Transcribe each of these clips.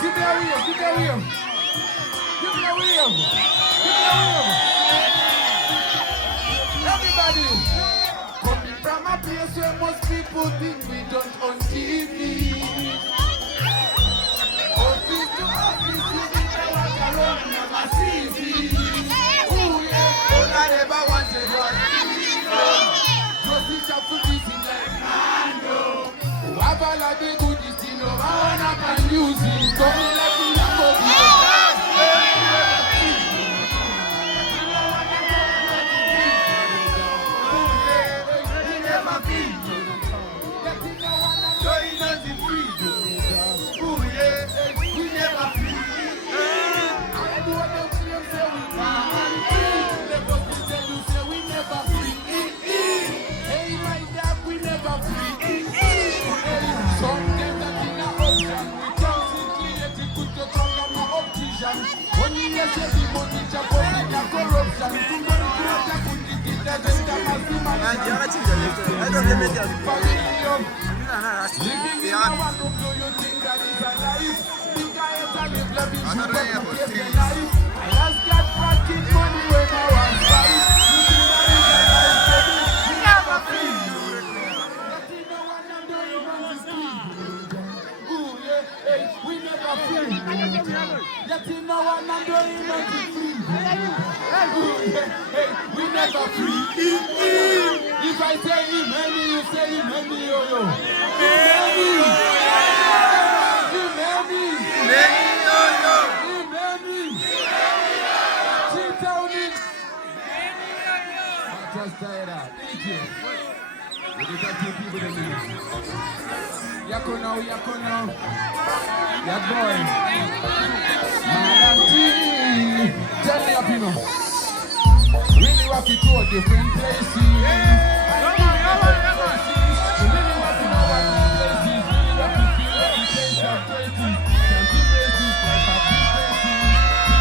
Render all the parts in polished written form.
Give me a wave, give me a wave. Give me a wave. Give me a wave. Everybody, coming from a place where most people think we don't on TV. Office to office, we need to walk around in a CV. Ooh yeah, all I ever wanted was freedom. Just reach out to this in like Mando. Who have all of the goodies, you know, I wanna can use it. Coming like we are going. We never free. If I say amen, you say amen, yo yo. Just tired out. Thank you. We got two people in the Yako now. Yeah, boy. Madam T. Tell me up, you know. Really want to go different places. Really want to know what places. Really want to feel what the taste of places. Can't see places like a big places.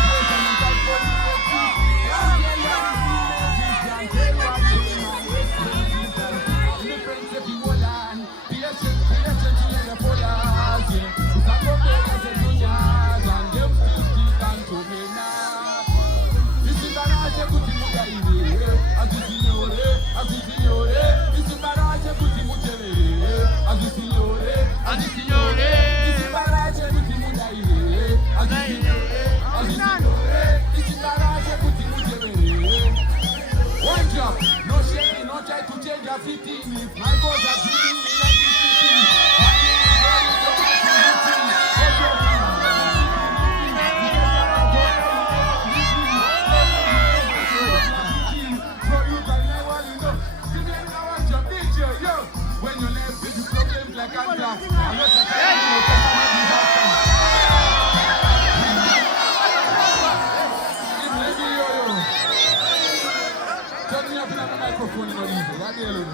Situation and type for the places. Can't get what the places. Can't get what the places. The friends of the world and patient in the polars. It's a company as a dunyas and them still speak and to me now. This is an age good thing. One job, no shaking, no try to change your 15 minutes. My goals are giving me like when you left with problems like Andra, I'm not a turn me up in the microphone in the evening.